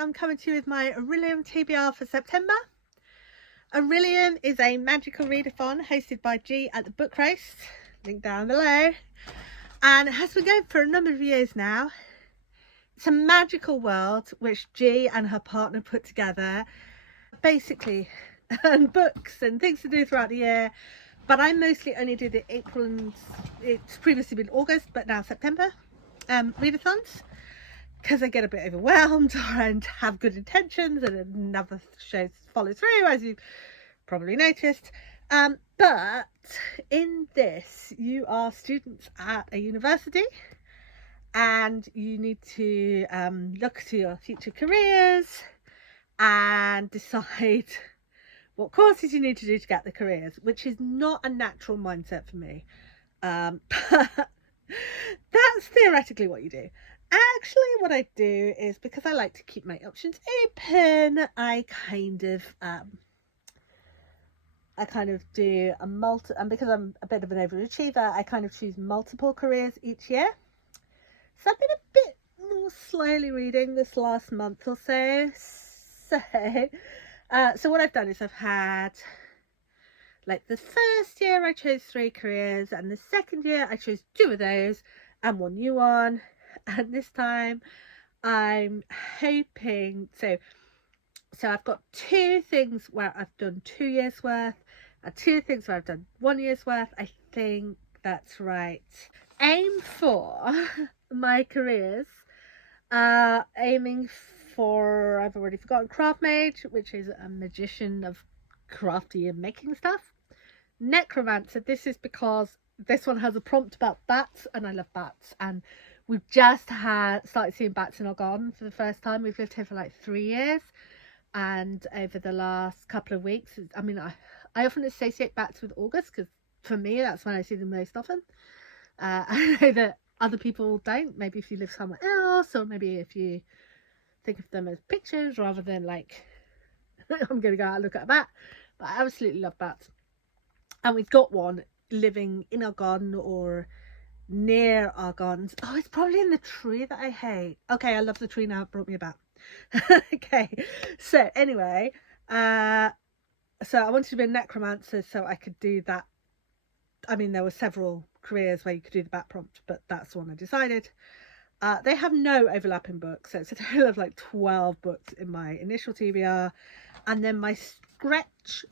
I'm coming to you with my Orilium TBR for September. Orilium is a magical readathon hosted by G at the Book Roast, link down below, and it has been going for a number of years now. It's a magical world which G and her partner put together, basically, and books and things to do throughout the year. But I mostly only do the April and it's previously been August, but now September readathons, because I get a bit overwhelmed and have good intentions and another show follow through, as you've probably noticed. But in this, you are students at a university and you need to look to your future careers and decide what courses you need to do to get the careers, which is not a natural mindset for me. But that's theoretically what you do. Actually, what I do is, because I like to keep my options open, I kind of do a and because I'm a bit of an overachiever, I kind of choose multiple careers each year. So I've been a bit more slowly reading this last month or so. So what I've done is I've had, like, the first year I chose 3 careers, and the second year I chose 2 of those and 1 new one. And this time I'm hoping, so I've got 2 things where I've done 2 years worth and 2 things where I've done 1 year's worth. I think that's right. Aim for my careers, aiming for, I've already forgotten, craft mage, which is a magician of crafty and making stuff. Necromancer, this is because this one has a prompt about bats and I love bats, and we've just started seeing bats in our garden for the first time. We've lived here for like 3 years, and over the last couple of weeks, I mean, I often associate bats with August because for me that's when I see them most often. I know that other people don't, maybe if you live somewhere else, or maybe if you think of them as pictures rather than like I'm going to go out and look at a bat. But I absolutely love bats, and we've got one living in our garden or near our gardens. Oh, it's probably in the tree that I hate. Okay, I love the tree now. It brought me a bat. Okay, so anyway, so I wanted to be a necromancer so I could do that. I mean, there were several careers where you could do the bat prompt, but that's the one I decided. They have no overlapping books, so it's a total of like 12 books in my initial TBR. And then my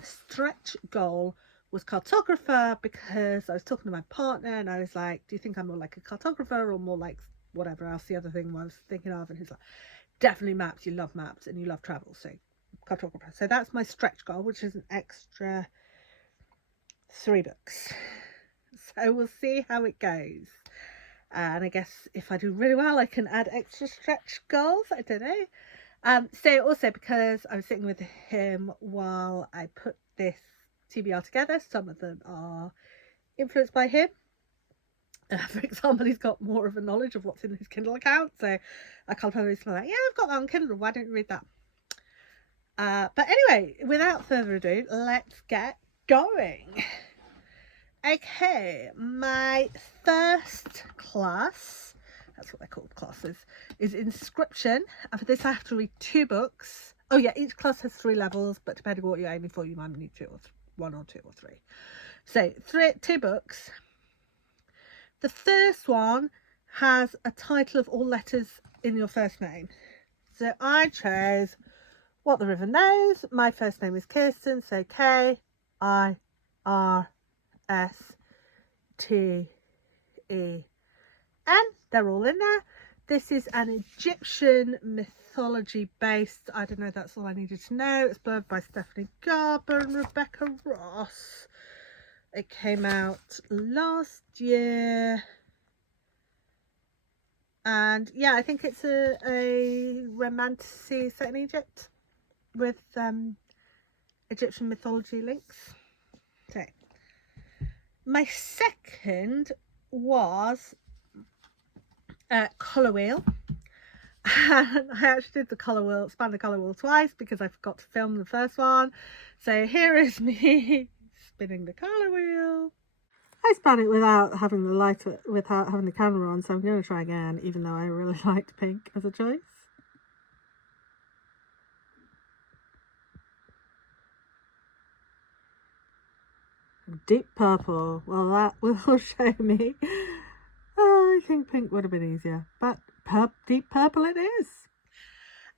stretch goal was cartographer, because I was talking to my partner and I was like, do you think I'm more like a cartographer or more like whatever else the other thing I was thinking of? And he's like, definitely maps, you love maps and you love travel, so cartographer. So that's my stretch goal, which is an extra 3 books. So we'll see how it goes. And I guess if I do really well, I can add extra stretch goals. I don't know. So also, because I was sitting with him while I put this TBR together, some of them are influenced by him. For example, he's got more of a knowledge of what's in his Kindle account, so I can't probably be like, yeah, I've got that on Kindle, why don't you read that? But anyway, without further ado, let's get going. Okay, my first class, that's what they're called, classes, is Inscription. And for this I have to read 2 books. Oh yeah, each class has 3 levels, but depending on what you're aiming for, you might need 1 or 2 or 3. So 2 books. The first one has a title of all letters in your first name. So I chose What the River Knows. My first name is Kirsten, so Kirsten. They're all in there. This is an Egyptian mythology based, I don't know, that's all I needed to know. It's blurred by Stephanie Garber and Rebecca Ross. It came out last year. And yeah, I think it's a romantasy set in Egypt with Egyptian mythology links. So my second was Colour Wheel. And I actually did the colour wheel, span the colour wheel twice because I forgot to film the first one. So here is me spinning the colour wheel. I span it without having without having the camera on, so I'm going to try again, even though I really liked pink as a choice. deep purple. Well, that will show me. Oh, I think pink would have been easier, but deep purple it is.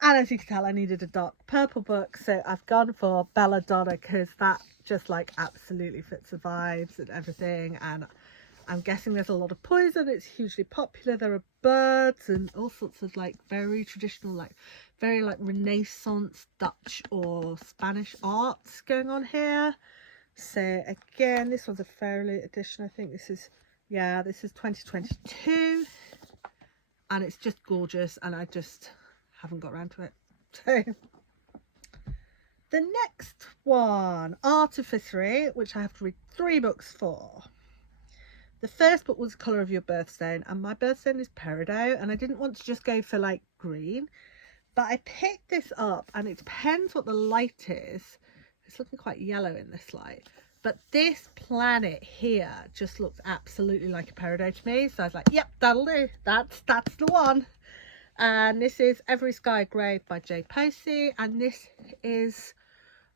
And as you can tell, I needed a dark purple book, so I've gone for Belladonna because that just like absolutely fits the vibes and everything. And I'm guessing there's a lot of poison. It's hugely popular. There are birds and all sorts of like very traditional, like very like Renaissance Dutch or Spanish arts going on here. So again, this one's a Fairly edition. I think this is, yeah, this is 2022, and it's just gorgeous, and I just haven't got around to it. So the next one, Artificery, which I have to read 3 books for. The first book was Colour of Your Birthstone, and my birthstone is peridot, and I didn't want to just go for like green, but I picked this up, and it depends what the light is. It's looking quite yellow in this light, but this planet here just looks absolutely like a peridot to me, so I was like, yep, that'll do. That's the one. And this is Every Sky Grey by J. Posey, and this is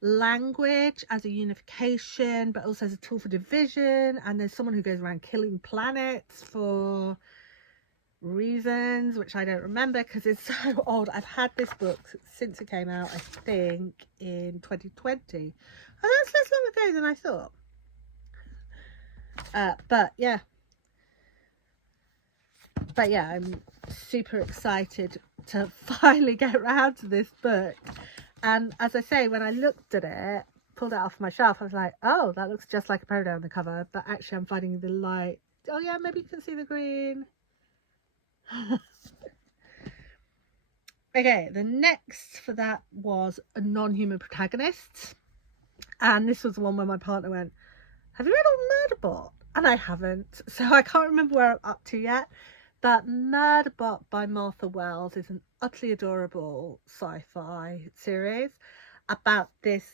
language as a unification, but also as a tool for division. And there's someone who goes around killing planets for reasons which I don't remember because it's so old. I've had this book since it came out, I think in 2020. And that's less long ago than I thought. But yeah, I'm super excited to finally get around to this book. And as I say, when I looked at it, pulled it off my shelf, I was like, oh, that looks just like a peridot on the cover. But actually I'm finding the light. Oh yeah, maybe you can see the green. Okay, the next for that was a non-human protagonist, and this was the one where my partner went, have you read on Murderbot? And I haven't, so I can't remember where I'm up to yet. But Murderbot by Martha Wells is an utterly adorable sci-fi series about this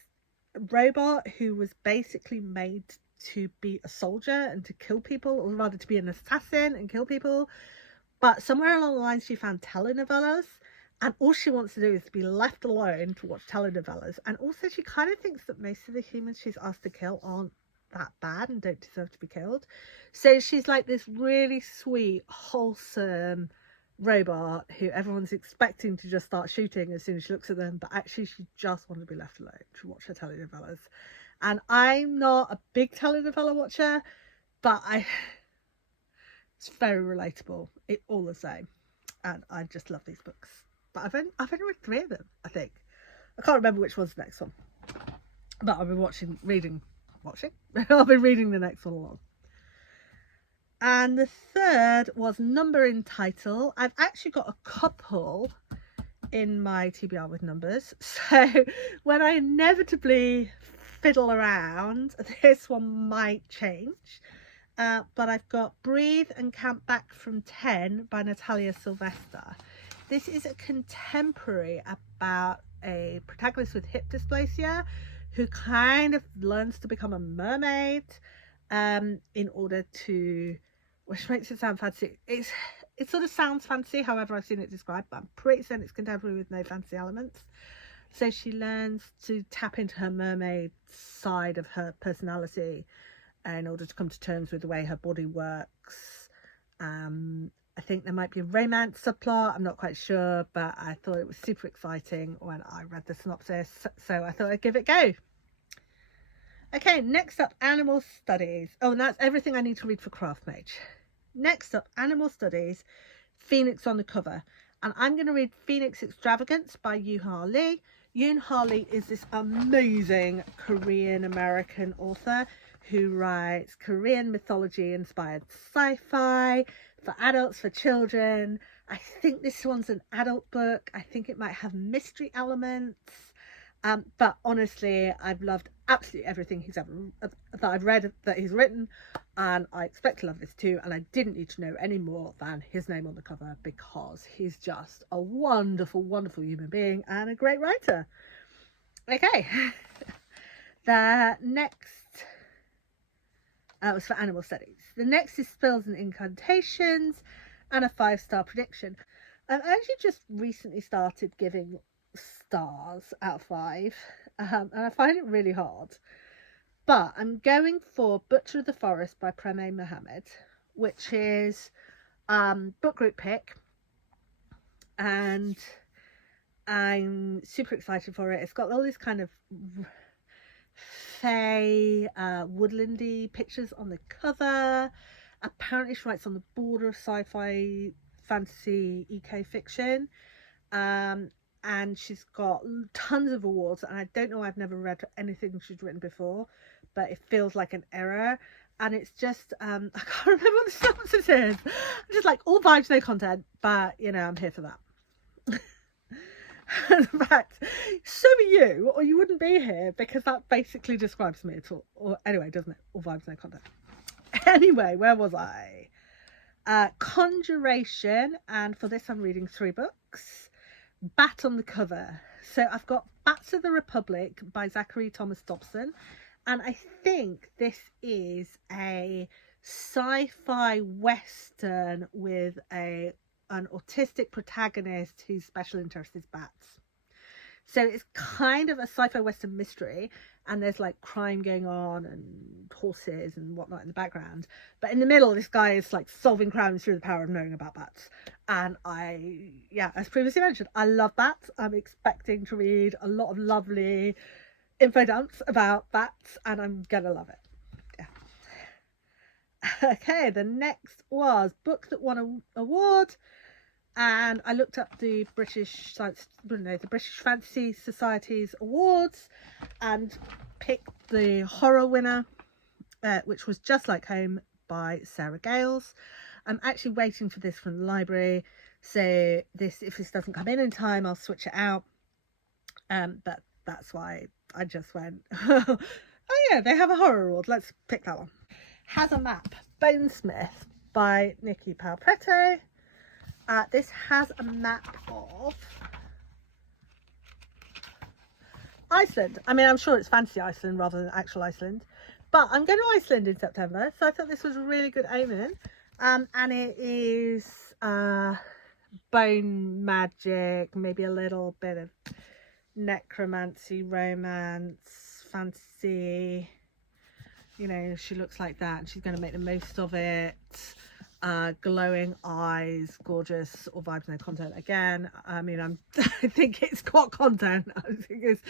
robot who was basically made to be a soldier and to kill people, or rather to be an assassin and kill people. But somewhere along the line she found telenovelas, and all she wants to do is to be left alone to watch telenovelas. And also she kind of thinks that most of the humans she's asked to kill aren't that bad and don't deserve to be killed. So she's like this really sweet, wholesome robot who everyone's expecting to just start shooting as soon as she looks at them, but actually she just wants to be left alone to watch her telenovelas. And I'm not a big telenovela watcher, but it's very relatable, all the same, and I just love these books. But I've only read 3 of them, I think. I can't remember which one's the next one, but I'll be reading the next one along. And the third was Number in Title. I've actually got a couple in my TBR with numbers, so when I inevitably fiddle around, this one might change. But I've got Breathe and Count Back from 10 by Natalia Sylvester. This is a contemporary about a protagonist with hip dysplasia who kind of learns to become a mermaid in order to, which makes it sound fancy. It sort of sounds fancy, however I've seen it described, but I'm pretty certain it's contemporary with no fancy elements. So she learns to tap into her mermaid side of her personality in order to come to terms with the way her body works. I think there might be a romance subplot, I'm not quite sure, but I thought it was super exciting when I read the synopsis, so I thought I'd give it a go. Okay, next up, Animal Studies. Oh, and that's everything I need to read for Craft Mage. Next up, Animal Studies, Phoenix on the cover. And I'm going to read Phoenix Extravagance by Yoon-Ha Lee. Yoon-Ha Lee is this amazing Korean-American author who writes Korean mythology-inspired sci-fi for adults, for children. I think this one's an adult book. I think it might have mystery elements. But honestly, I've loved absolutely everything that I've read that he's written, and I expect to love this too. And I didn't need to know any more than his name on the cover because he's just a wonderful, wonderful human being and a great writer. Okay, the next was for Animal Studies. The next is Spells and Incantations and a 5-star prediction. I've actually just recently started giving stars out of 5, and I find it really hard. But I'm going for Butcher of the Forest by Preme Mohammed, which is book group pick, and I'm super excited for it. It's got all these kind of fey, woodlandy pictures on the cover. Apparently she writes on the border of sci-fi, fantasy, eco fiction, and she's got tons of awards, and I don't know, I've never read anything she's written before, but it feels like an error. And it's just I can't remember what the synopsis is. I'm just like, all vibes, no content, but you know, I'm here for that. In fact, so are you, or you wouldn't be here, because that basically describes me at all. Or anyway, doesn't it? All vibes, no content. Anyway, where was I? Conjuration, and for this I'm reading 3 books. Bat on the cover. So I've got Bats of the Republic by Zachary Thomas Dobson, and I think this is a sci-fi western with an autistic protagonist whose special interest is bats. So it's kind of a sci-fi western mystery, and there's like crime going on and horses and whatnot in the background, but in the middle this guy is like solving crimes through the power of knowing about bats. And as previously mentioned, I love bats. I'm expecting to read a lot of lovely info dumps about bats, and I'm gonna love it. Okay, the next was book that won an award, and I looked up the British Fantasy Society's awards and picked the horror winner, which was Just Like Home by Sarah Gales. I'm actually waiting for this from the library, so if this doesn't come in time, I'll switch it out. But that's why I just went, oh yeah, they have a horror award, let's pick that one. Has a Map, Bonesmith by Nikki Palpretto. This has a map of Iceland. I mean, I'm sure it's fantasy Iceland rather than actual Iceland, but I'm going to Iceland in September, so I thought this was a really good omen. And it is bone magic, maybe a little bit of necromancy, romance, fantasy. You know, she looks like that, and she's going to make the most of it. Glowing eyes, gorgeous, all vibes, no content. Again, I mean, I think it's got content. I think it's,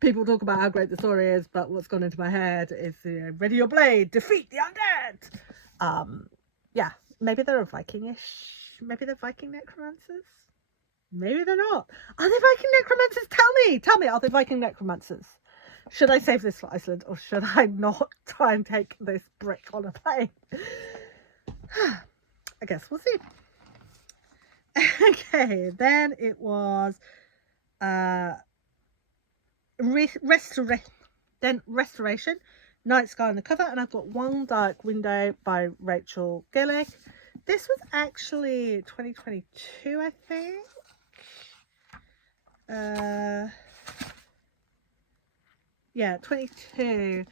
people talk about how great the story is, but what's gone into my head is, you know, ready your blade, defeat the undead. Yeah, maybe they're a Viking-ish, maybe they're Viking necromancers, maybe they're not. Are they Viking necromancers? Tell me, are they Viking necromancers? Should I save this for Iceland, or should I not try and take this brick on a plane? I guess we'll see. Okay, then it was Restoration, Night Sky on the cover, and I've got One Dark Window by Rachel Gillick. This was actually 2022, I think. Yeah, 22.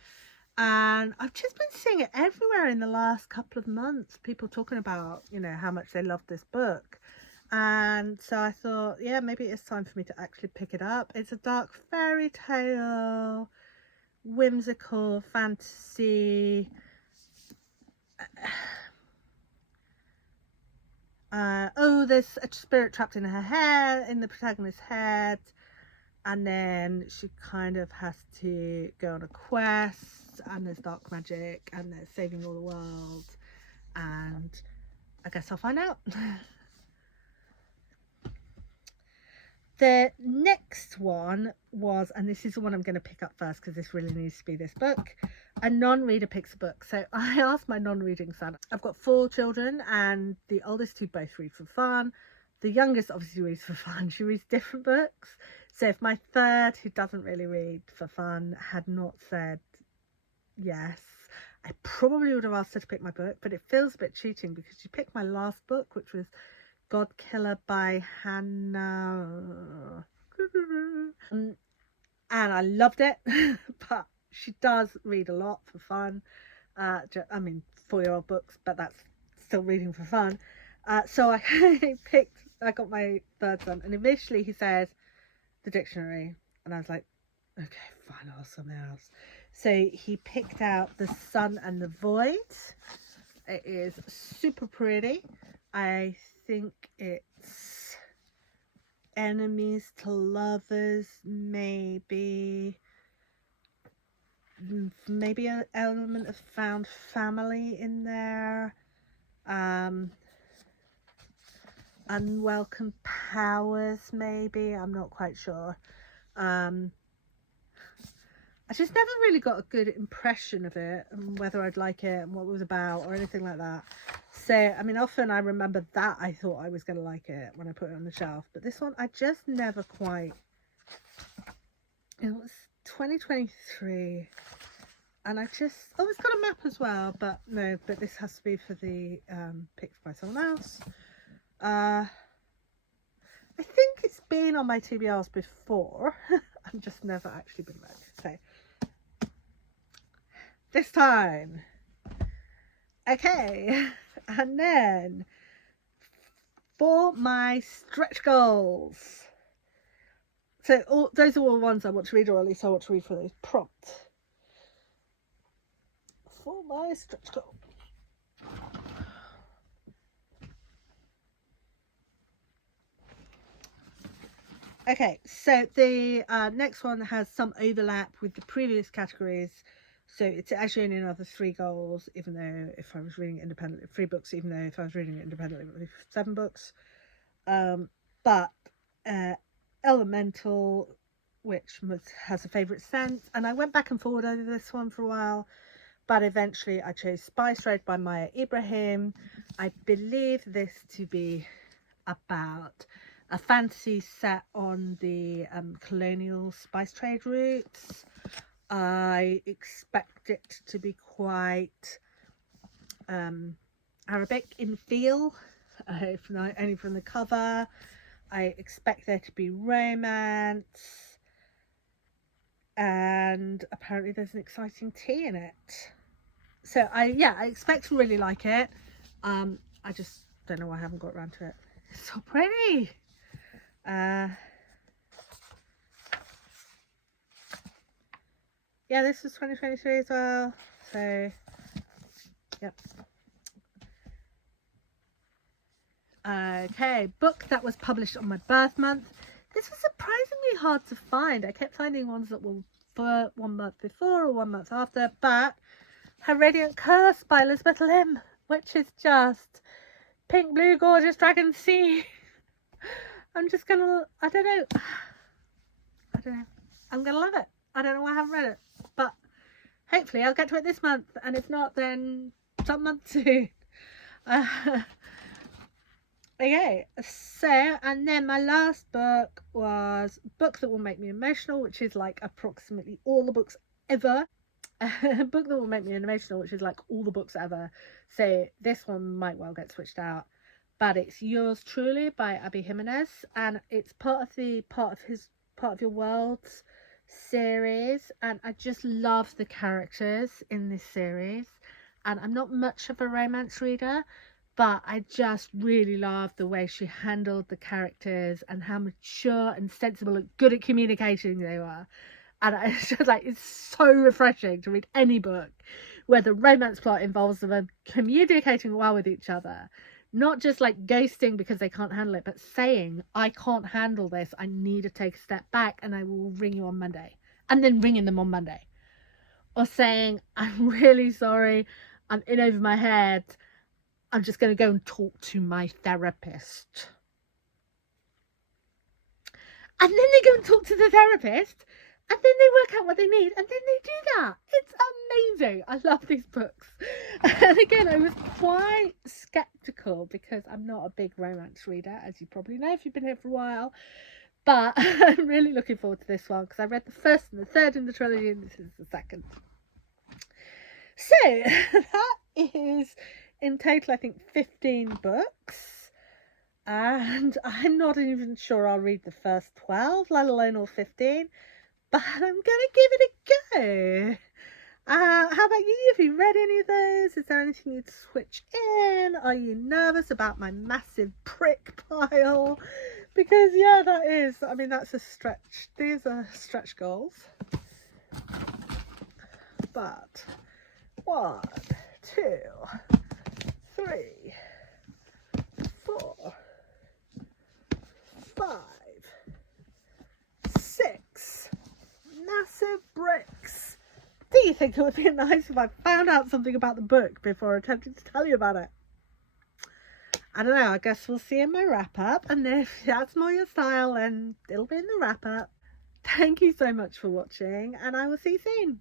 And I've just been seeing it everywhere in the last couple of months, people talking about, you know, how much they love this book. And so I thought, yeah, maybe it's time for me to actually pick it up. It's a dark fairy tale, whimsical fantasy. There's a spirit trapped in her hair, in the protagonist's head, and then she kind of has to go on a quest, and there's dark magic, and there's saving all the world, and I guess I'll find out. The next one was, and this is the one I'm going to pick up first because this really needs to be this book, a non-reader picks a book. So I asked my non-reading son, I've got 4 children, and the oldest 2 both read for fun. The youngest obviously reads for fun. She reads different books. So if my third, who doesn't really read for fun, had not said yes, I probably would have asked her to pick my book, but it feels a bit cheating because she picked my last book, which was God Killer by Hannah. And I loved it, but she does read a lot for fun. I mean, 4-year-old books, but that's still reading for fun. So I got my third son, and initially he said the dictionary, and I was like, okay, fine, I'll have something else. So he picked out The Sun and the Void. It is super pretty. I think it's enemies to lovers, maybe an element of found family in there, unwelcome powers, maybe. I'm not quite sure. I just never really got a good impression of it and whether I'd like it and what it was about or anything like that. So, I mean, often I remember that I thought I was going to like it when I put it on the shelf. But this one, I just never quite... It was 2023. And I just... Oh, it's got a map as well. But no, but this has to be for the picked by someone else. I think it's been on my TBRs before. I've just never actually been read. So... this time. Okay, and then for my stretch goals. So those are all ones I want to read, or at least I want to read for those prompts. For my stretch goal. Okay, so the next one has some overlap with the previous categories. So it's actually only another 3 goals, even though if I was reading it independently, 3 books, even though if I was reading it independently, it would be 7 books. But Elemental, which has a favourite scent, and I went back and forward over this one for a while, but eventually I chose Spice Trade by Maya Ibrahim. I believe this to be about a fantasy set on the colonial spice trade routes. I expect it to be quite Arabic in feel, only from the cover. I expect there to be romance, and apparently there's an exciting tea in it. So I expect to really like it. I just don't know why I haven't got around to it. It's so pretty. Yeah, this was 2023 as well. So, yep. Okay, book that was published on my birth month. This was surprisingly hard to find. I kept finding ones that were for 1 month before or 1 month after, but Her Radiant Curse by Elizabeth Lim, which is just pink, blue, gorgeous dragon sea. I'm just gonna, I don't know. I'm gonna love it. I don't know why I haven't read it, but hopefully I'll get to it this month, and if not, then some month soon. Okay, so, and then my last book was Book That Will Make Me Emotional, which is like approximately all the books ever. Book That Will Make Me Emotional, which is like all the books ever. So this one might well get switched out, but it's Yours Truly by Abby Jimenez, and it's part of Your Worlds series, and I just love the characters in this series. And I'm not much of a romance reader, but I just really love the way she handled the characters and how mature and sensible and good at communicating they were. And it's just like, it's so refreshing to read any book where the romance plot involves them communicating well with each other. Not just like ghosting because they can't handle it, but saying, I can't handle this, I need to take a step back and I will ring you on Monday. And then ringing them on Monday. Or saying, I'm really sorry, I'm in over my head, I'm just going to go and talk to my therapist. And then they go and talk to the therapist, and then they work out what they need, and then they do that. It's amazing. I love these books. And again, I was quite skeptical because I'm not a big romance reader, as you probably know if you've been here for a while. But I'm really looking forward to this one because I read the first and the third in the trilogy, and this is the second. So that is in total, I think, 15 books. And I'm not even sure I'll read the first 12, let alone all 15. But I'm going to give it a go. How about you? Have you read any of those? Is there anything you'd switch in? Are you nervous about my massive prick pile? Because, yeah, that is. I mean, that's a stretch. These are stretch goals. but 1, 2, 3, 4, 5, 6 massive bricks. Do you think it would be nice if I found out something about the book before attempting to tell you about it? I don't know, I guess we'll see in my wrap up, and if that's more your style then it'll be in the wrap up. Thank you so much for watching, and I will see you soon.